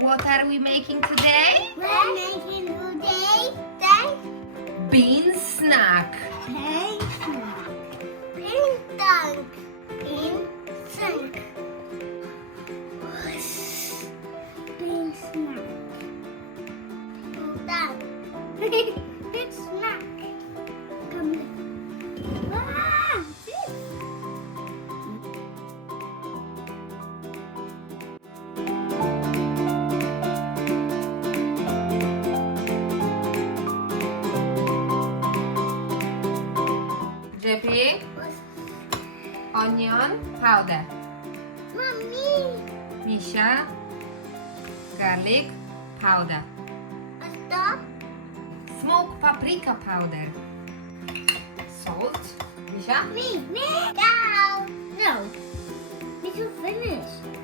What are we making today? We're making today Bean snack. bean snack. Bean dunk. Bean snack. Bean snack. Done. Bean snack. Come here. Ah, Jiffy, onion powder. Mommy. Misha, garlic powder. Stop. Smoked paprika powder. Salt. Misha? Me. Down. No. Did you finish?